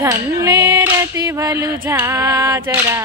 చల్లేరతివలు జాజరా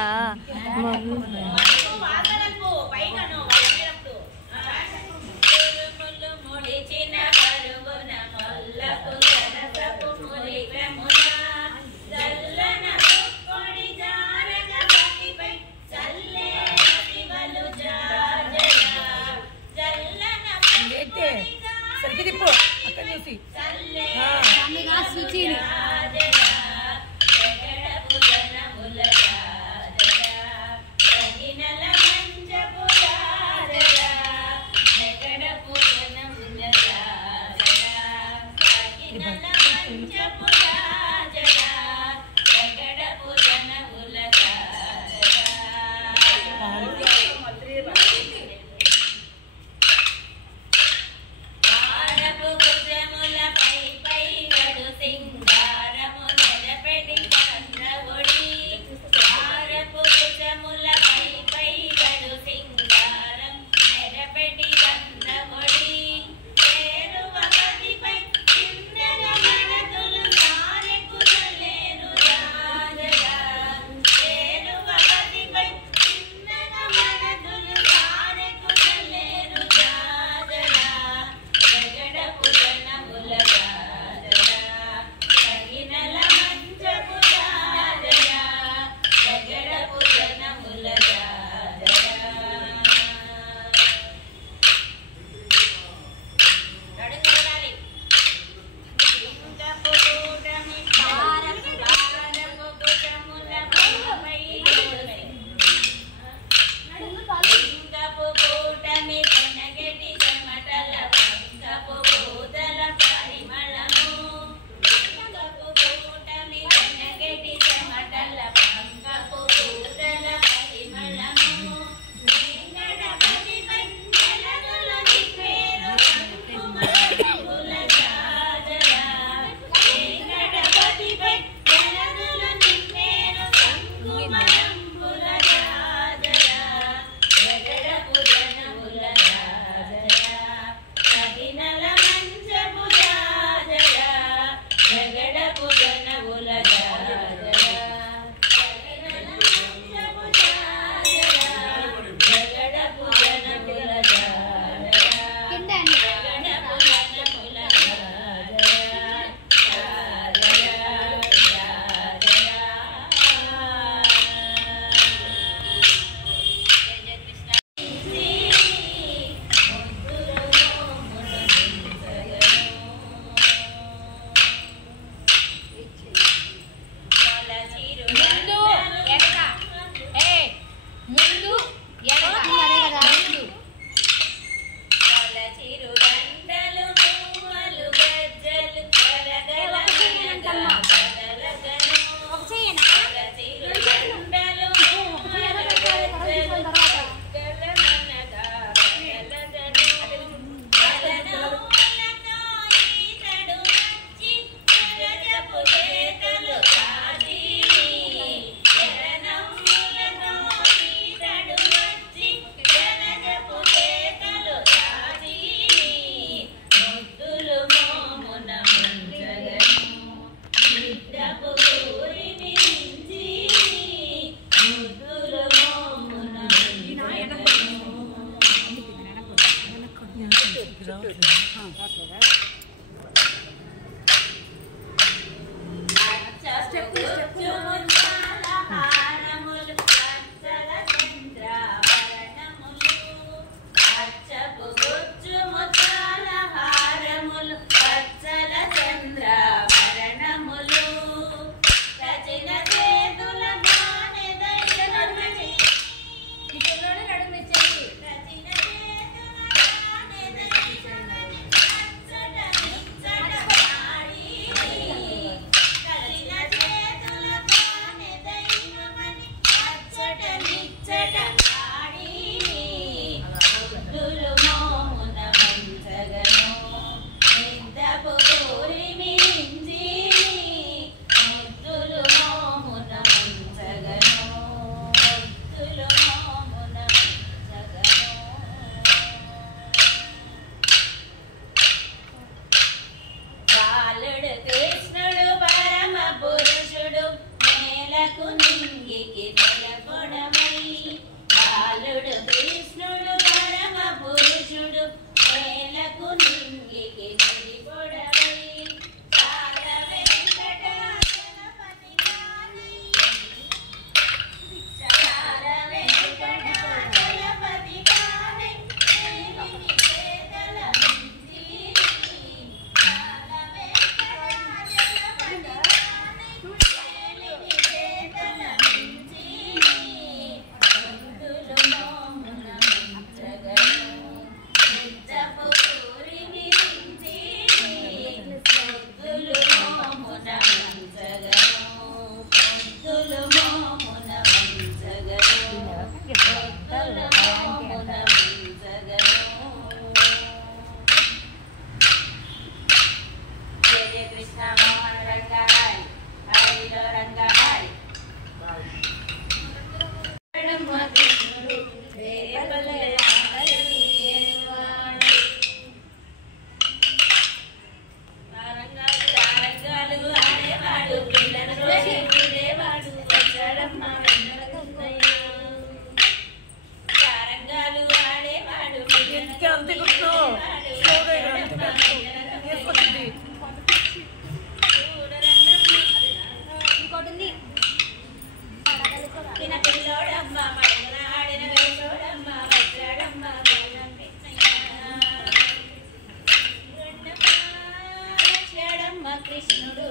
కృష్ణుడు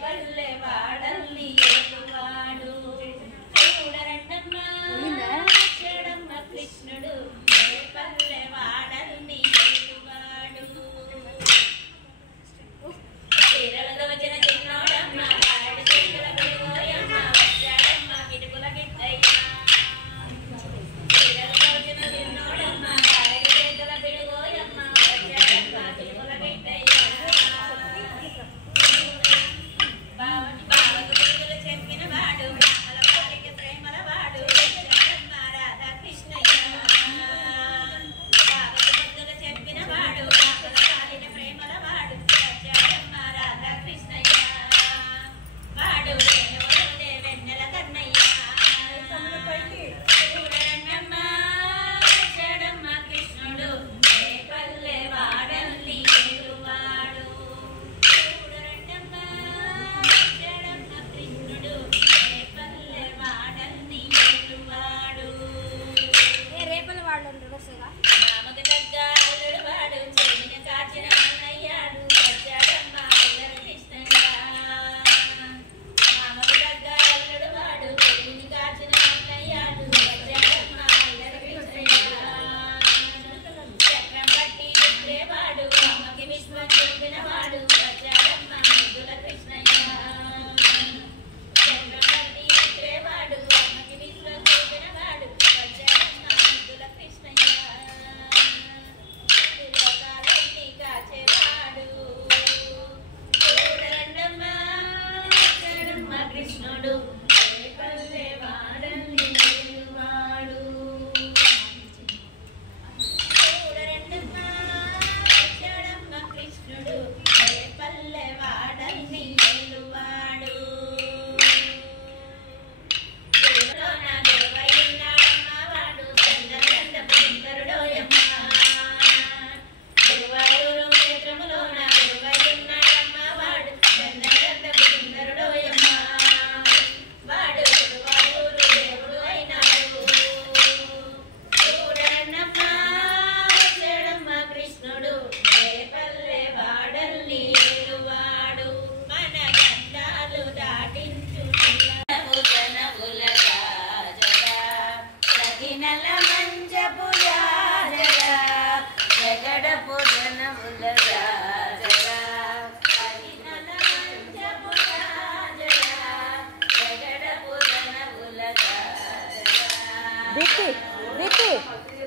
పల్లె వాడల్ని ఏలువాడు చూడరండమ్మ చెడమ్మ కృష్ణుడు పల్లె వాడల్ని ఏలువాడు చీరలతో వచ్చిన చిన్నోడమ్మ వాడి చేతుల పెడుగోయమ్మ వచ్చాడమ్మ గిడుగుల గిట్టయ్య చీరలతో వచ్చిన చిన్నోడమ్మ వాడి చేతుల పెడుగోయమ్మ వచ్చాడమ్మ గిడుగుల గిట్టయ్య చెప్పిన వాడు ప్రేమల వాడు రాధా కృష్ణయ్య చెప్పిన వాడు ప్రేమల వాడు రాధా కృష్ణయ్య వాడు వెన్నెల కన్నయ్య చూడరన్నమ్మ చెడమ్మ కృష్ణుడు పల్లె వాడల్ని ఏలువాడు చూడరన్నమ్మ చెడమ్మ కృష్ణుడు పల్లె వాడల్ని ఏలువాడు రేపల వాళ్ళు రామకు తగ్గ అల్లుడు వాడు చెవిన కాచిన అన్నయ్యాడు వచ్చాడమ్మ అల్లరి కృష్ణయ్య రామకు తగ్గ అల్లుడు వాడు చెవిని కాచిన అన్నయ్యాడు వచ్చాడమ్మ అల్లరి కృష్ణయ్య చక్రం పట్టి చెప్పేవాడు అమ్మకి విశ్వం చెప్పిన వాడు వచ్చాడమ్మ ముద్దుల కృష్ణయ్య చక్రం పట్టి చెప్పేవాడు అమ్మకి విశ్వం చెప్పిన వాడు వచ్చాడమ్మ ముద్దుల కృష్ణయ్య లోకాలన్నీ కాచేవాడు చూడరండమ్మ చెడమ్మ కృష్ణుడు పల్లె వాడల్ని ఏలువాడు చూడరండమ్మ చెడమ్మ కృష్ణుడు పల్లె వాడల్ని ఏలువాడు గురువులోన గురువయ్యున్నాడమ్మ వాడు చంద్రచంద్ర పుందరుడోయమ్మ గురువాయూరు క్షేత్రములోన గురువయ్యున్నాడమ్మ వాడు చంద్రచంద్ర పుందరుడోయమ్మ వాడు గురువాయూరు దేవుడు అయినాడు చూడన్నమ్మ చెడమ్మ కృష్ణుడు పల్లె వాడల్ని ఏలువాడు మన గండాలు దాటించు నవ్వుల రాజరా సగినల మంజపు రాజరా జగడపు నవ్వుల రాజరా సగినల మంజపు రాజరా జగడపు నవ్వుల రాజరా దీప్తి దీప్తి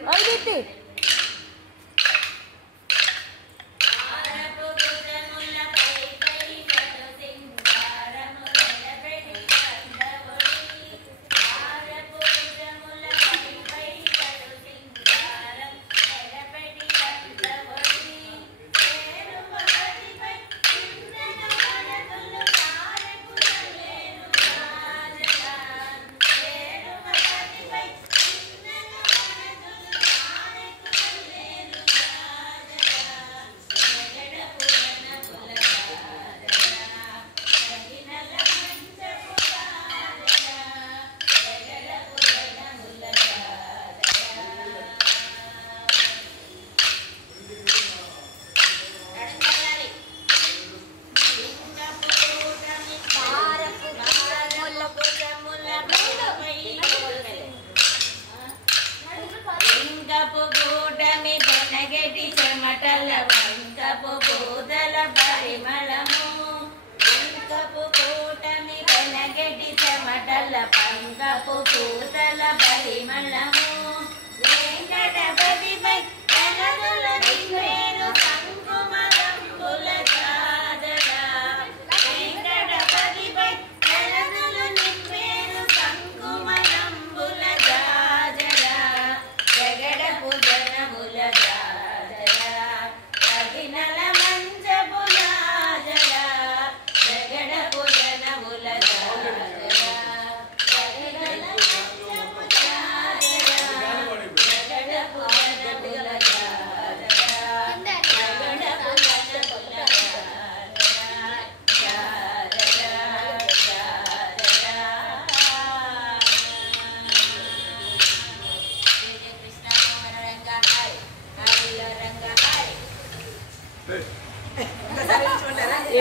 ఓ దీప్తి ఆరపు గుర్రముల పై పై పటు సింగారము నిలబెట్టి కందవొడి ఆరపు గుర్రముల పై పై పటు సింగారం నిలబెట్టి కందవొడి చేరువ గదిపై చిన్నగా మనసులు తారెకు లేరు రాజరా చేరువ గదిపై చిన్నగా మనసులు తారెకు చెమటల పంకపు పూతల పరిమళము పంకపు కూటమి వెనగటి చెమటల పంకపు పూతల పరిమళము వెంకటపతిపై కలదుల నివేరు సంకుమరంబుల జాజల వెంకటపతిపై కలదులు నివేరు సంకుమరంబుల జాజల జగడపు జనముల జాజల కవినల మంచపుల జాజల జగడపు జనముల జాజల కవినల మంచపు జాజల జగడపు జనముల జాజల జగడపు జనముల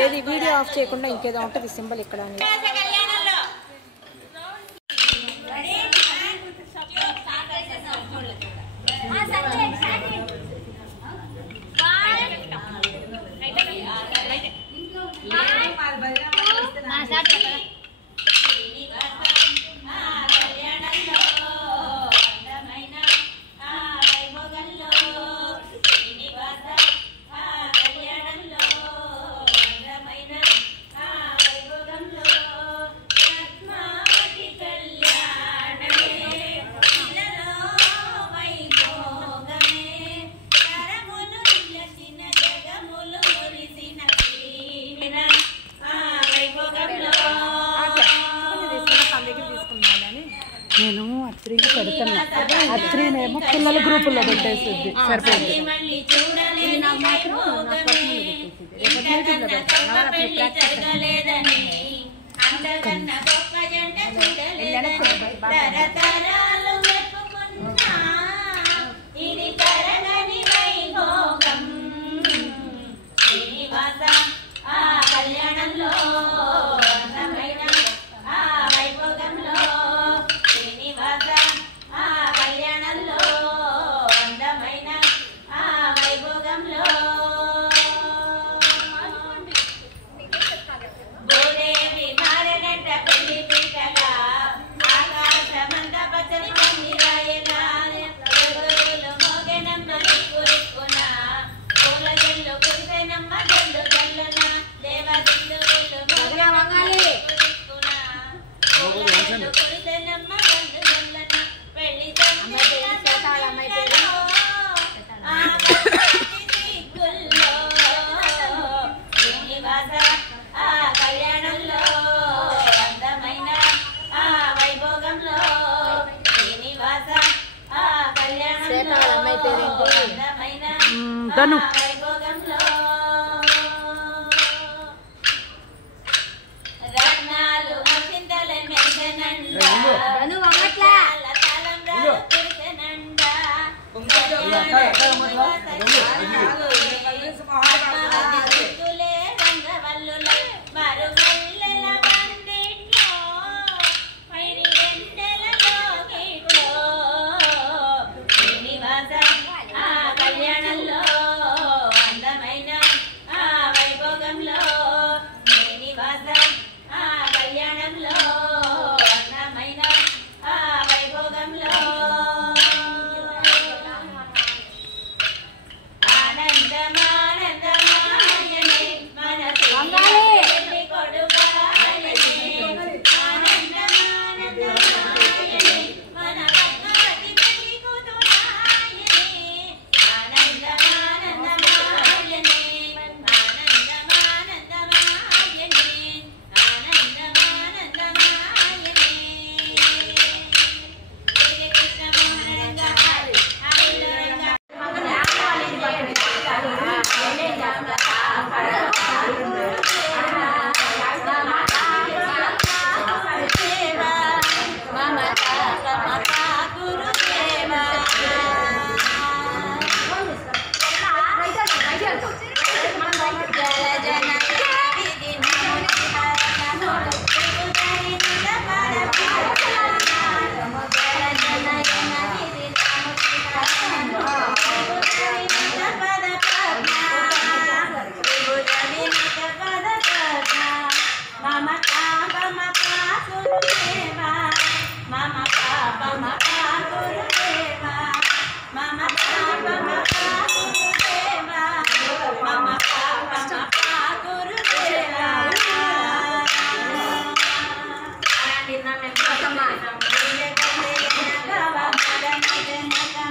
ఏది వీడియో ఆఫ్ చేయకుండా ఇంకేదో ఉంటుంది సింబల్ ఇక్కడ అని. నేను అత్రికి పెడుతున్నా, అత్రినేమో పిల్లల గ్రూపుల్లో పెట్టేస్తుంది, సరిపోయింది. ధను ఆనంద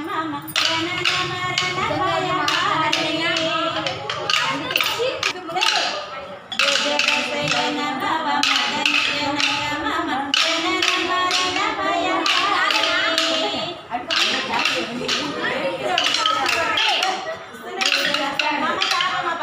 మమ జనన మరణ భయహారిణి భుజగశయన భవ మదన జనక మమ జనన మరణ భయహారిణి మమ తాపమప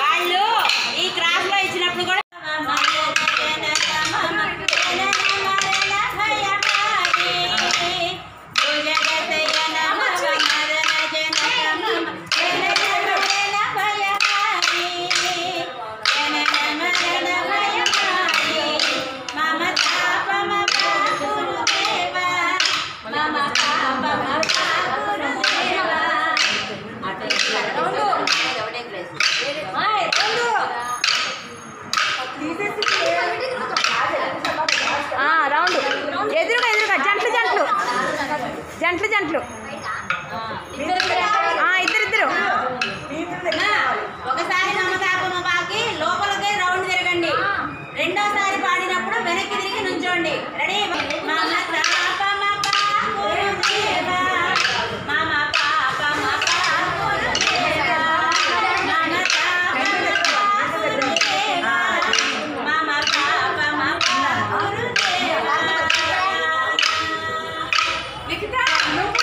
వాళ్ళు ఈ క్రాస్ లో ఇచ్చినప్పుడు కూడా రౌండ్ ఎదురుగా జంట్లు ఇద్దరిద్దరు ఒకసారి మమతాపమ బాకి లోపలికి రౌండ్ తిరగండి రెండోసారి పాడినప్పుడు వెనక్కి తిరిగి నుంచోండి రెడీ మమ తాపమ పాకురుదేవా మమ పాపమ పాకురుదేవా మమ తాపమ పాకురుదేవా మమ పాపమ పాకురుదేవా వికితా నువ్వు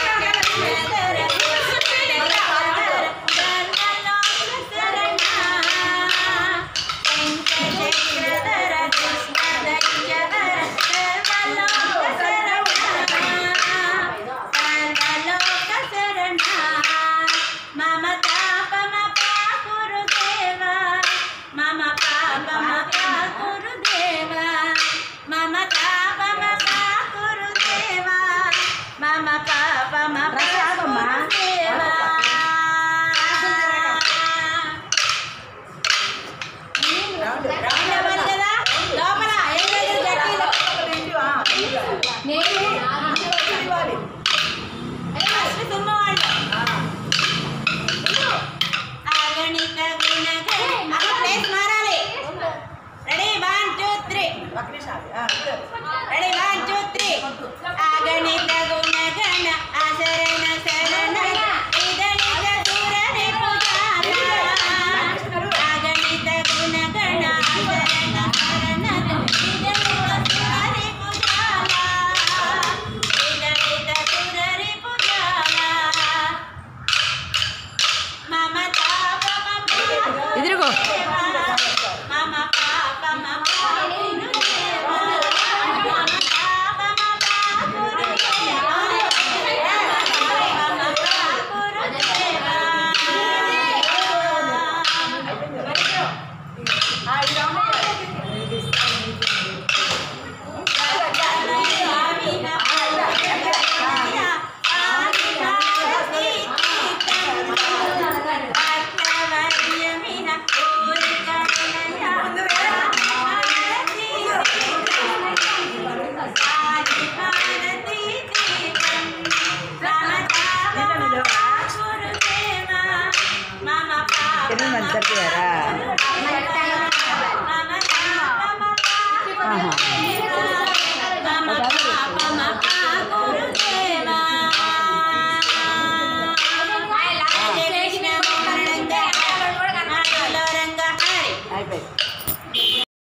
మంచి